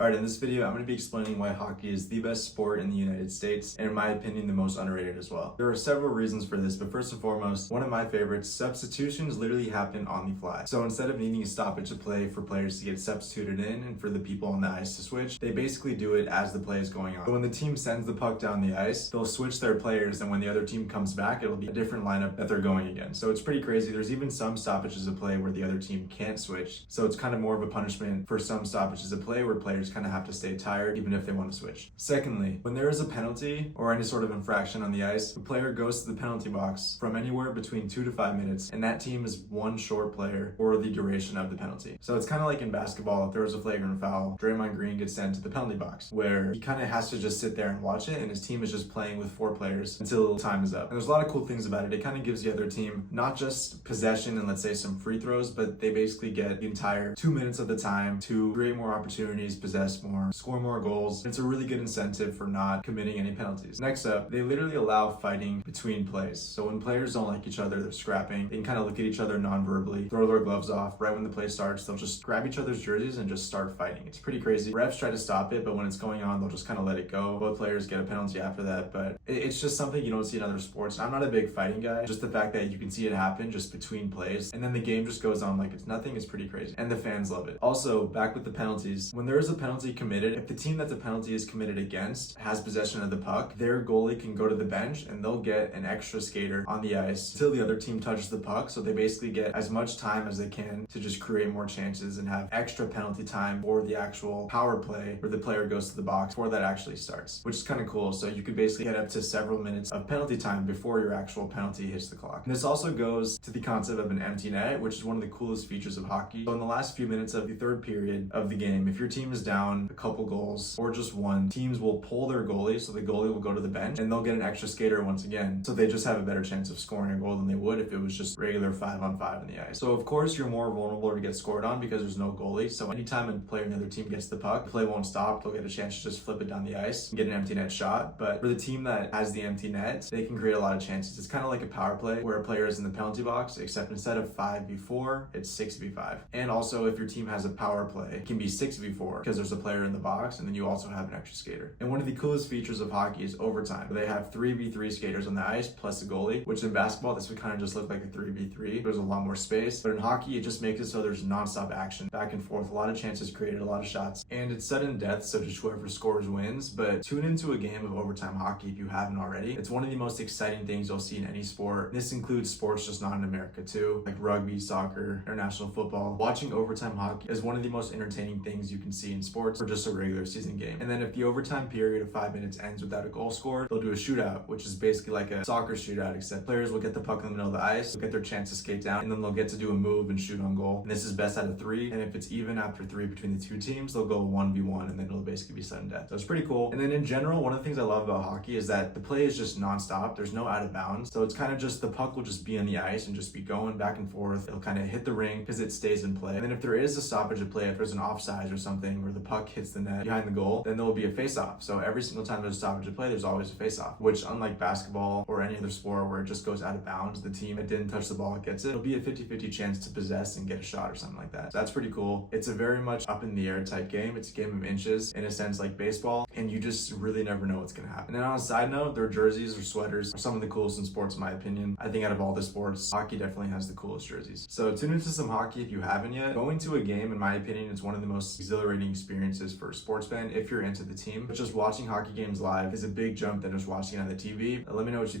Alright, in this video, I'm going to be explaining why hockey is the best sport in the United States, and in my opinion, the most underrated as well. There are several reasons for this, but first and foremost, one of my favorites, substitutions literally happen on the fly. So instead of needing a stoppage of play for players to get substituted in and for the people on the ice to switch, they basically do it as the play is going on. So when the team sends the puck down the ice, they'll switch their players, and when the other team comes back, it'll be a different lineup that they're going against. So it's pretty crazy. There's even some stoppages of play where the other team can't switch. So it's kind of more of a punishment for some stoppages of play where players kind of have to stay tired even if they want to switch. Secondly, when there is a penalty or any sort of infraction on the ice, the player goes to the penalty box from anywhere between 2 to 5 minutes, and that team is one short player for the duration of the penalty. So it's kind of like in basketball, if there was a flagrant foul, Draymond Green gets sent to the penalty box where he kind of has to just sit there and watch it, and his team is just playing with 4 players until time is up. And there's a lot of cool things about it. It kind of gives the other team not just possession and let's say some free throws, but they basically get the entire 2 minutes of the time to create more opportunities, possess more, score more goals. It's a really good incentive for not committing any penalties. Next up, they literally allow fighting between plays. So when players don't like each other, they're scrapping, they can kind of look at each other non-verbally, throw their gloves off. Right when the play starts, they'll just grab each other's jerseys and just start fighting. It's pretty crazy. Refs try to stop it, but when it's going on, they'll just kind of let it go. Both players get a penalty after that, but it's just something you don't see in other sports. I'm not a big fighting guy. Just the fact that you can see it happen just between plays, and then the game just goes on like it's nothing is pretty crazy. And the fans love it. Also, back with the penalties, when there is a penalty committed, if the team that the penalty is committed against has possession of the puck, their goalie can go to the bench and they'll get an extra skater on the ice until the other team touches the puck. So they basically get as much time as they can to just create more chances and have extra penalty time for the actual power play where the player goes to the box before that actually starts, which is kind of cool. So you could basically get up to several minutes of penalty time before your actual penalty hits the clock. And this also goes to the concept of an empty net, which is one of the coolest features of hockey. So in the last few minutes of the third period of the game, if your team is down a couple goals or just one, teams will pull their goalie, so the goalie will go to the bench and they'll get an extra skater once again. So they just have a better chance of scoring a goal than they would if it was just regular 5-on-5 in the ice. So of course you're more vulnerable to get scored on because there's no goalie. So anytime a player in the other team gets the puck, the play won't stop. They'll get a chance to just flip it down the ice and get an empty net shot. But for the team that has the empty net, they can create a lot of chances. It's kind of like a power play where a player is in the penalty box, except instead of 5v4, it's 6v5. And also if your team has a power play, it can be 6v4 because there's a player in the box, and then you also have an extra skater. And one of the coolest features of hockey is overtime. They have 3v3 skaters on the ice plus a goalie, which in basketball, this would kind of just look like a 3v3. There's a lot more space, but in hockey, it just makes it so there's nonstop action, back and forth, a lot of chances created, a lot of shots, and it's sudden death, so just whoever scores wins. But tune into a game of overtime hockey if you haven't already. It's one of the most exciting things you'll see in any sport. This includes sports just not in America too, like rugby, soccer, international football. Watching overtime hockey is one of the most entertaining things you can see in sports or just a regular season game. And then if the overtime period of 5 minutes ends without a goal scored, they'll do a shootout, which is basically like a soccer shootout, except players will get the puck in the middle of the ice, they'll get their chance to skate down, and then they'll get to do a move and shoot on goal. And this is best out of 3, and if it's even after 3 between the two teams, they'll go 1v1, and then it'll basically be sudden death. So it's pretty cool. And then in general, one of the things I love about hockey is that the play is just nonstop. There's no out of bounds. So it's kind of just the puck will just be on the ice and just be going back and forth. It'll kind of hit the ring because it stays in play. And then if there is a stoppage of play, if there's an offside or something where the puck hits the net behind the goal, then there will be a face-off. So every single time there's a stoppage of play, there's always a face-off, which unlike basketball or any other sport where it just goes out of bounds, the team that didn't touch the ball gets it. It'll be a 50-50 chance to possess and get a shot or something like that. So that's pretty cool. It's a very much up in the air type game. It's a game of inches in a sense like baseball, and you just really never know what's going to happen. And then on a side note, their jerseys or sweaters are some of the coolest in sports in my opinion. I think out of all the sports, hockey definitely has the coolest jerseys. So tune into some hockey if you haven't yet. Going to a game, in my opinion, is one of the most exhilarating experiences for a sports fan if you're into the team. But just watching hockey games live is a big jump than just watching it on the TV. Let me know what you think.